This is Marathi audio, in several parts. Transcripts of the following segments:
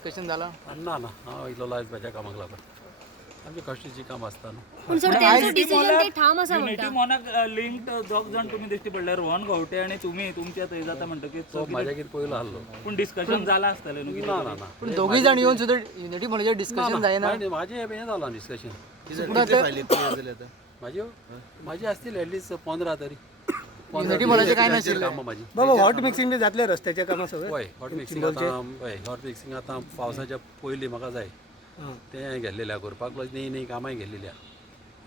डिस्कशन झाला ना ना हांव इतलो लायज म्हाज्या कामाक लागून आमची कश्टीची काम आसता न्हू. पूण सर त्यांचं डिसिजन ते ठाम आसा युनिटी म्हणटा. मोनाक लिंक्ड दोग जाण तुमी दिश्टी पडल्यार रोहन गवटे आणि तुम्ही तुमच्या थंय जाता म्हणटकीर तो म्हाज्या कितें पयलो आसलो पूण डिस्कशन जालां आसतलें न्हू ना ना ना पण दोघी जाण येऊन सुद्धा युनिटी म्हणल्यार डिस्कशन जायना. म्हाजें हें जालां डिस्कशन म्हाजी आसतील एटलीस्ट 15 तरी युनिटी म्हणायचे काय नाशिल्लें. कामां म्हाजी बाबा हॉट मिक्सिंग जातले रस्त्याच्या कामां सगळें. हय हॉट मिक्सिंग आतां पावसाच्या पयलीं म्हाका जाय तें गेल्लेल्या करपाक प्लस न्ही कामांय गेल्लेल्या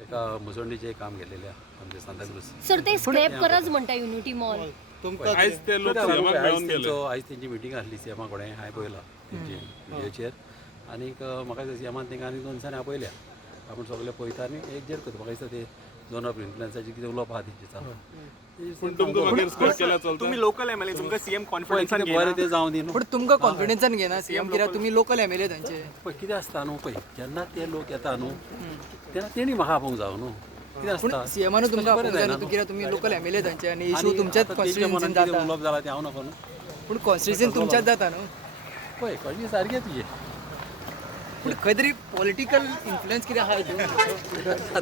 एका मुसोंडीचें काम गेल्लेल्या आमच्या सांताक्रूज. सर ते स्क्रॅप कराच म्हणटा युनिटी मॉल. आयज तेंची मिटींग आसली सीएमा कडेन हांवें पळयलां तेंचे व्हिडिओचेर आनीक म्हाका सीएमान तेंकां आनी 2 दिसांनी हांव पळयल्या आपूण सगळे पळयता आनी एक जेर करता म्हाका दिसता ते झोन ऑफ इन्फ्लुएन्साचे कितें उलोवप आहा तेंचे चालू. तुम्ही लोकल एमएलए तुमकां सीएम कॉन्फिडन्सान बरें तें जावं दी न्हू. पण तुमकां कॉन्फिडन्सान घेना सीएम कित्याक तुमी लोकल एमएलए तांचे. पळय कितें आसता न्हू पळय जेन्ना ते लोक येता न्हू तेन्ना तेणी म्हाका आपोवंक जावं न्हू कितें आसता पण सीएमानू तुमकां आपोवंक जाय न्हू कित्याक तुमी लोकल एमएलए तांचे आनी इशू तुमच्याच कॉन्स्टिट्युएन्सीन जाता. उलोवप जालां तें हांव नाका न्हू. पूण कॉन्स्टिट्युएन्सीन तुमच्याच जाता न्हू. पळय कळ्ळी सारकें तुजें पूण खंय तरी पॉलिटिकल इन्फ्लुएन्स कितें आहा हितून.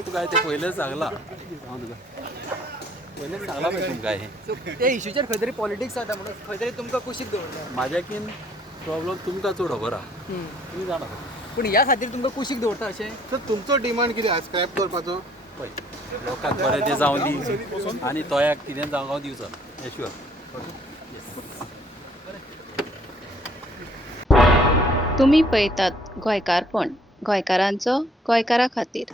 तुका ते पयलेंच सांगलां हांव तुका पयलेंच सांगलां पळय तुमकां हें. सो त्या इशूचेर खंय तरी पॉलिटिक्स जाता म्हणून खंय तरी तुमकां कुशीक दवरता. म्हाज्याकीन प्रॉब्लम तुमकां चड खबर आहा तुमी जाणा पूण ह्या खातीर तुमकां कुशीक दवरता अशें. तर तुमचो डिमांड कितें आसा स्क्रॅप करपाचो? पळय लोकांक बरें तें जावं दी आनी तोयाक कितें जावं दिवचो हें शुअर. तुम्ही पळयतात गोंयकारपण गोंयकारांचो गोंयकारा खातीर.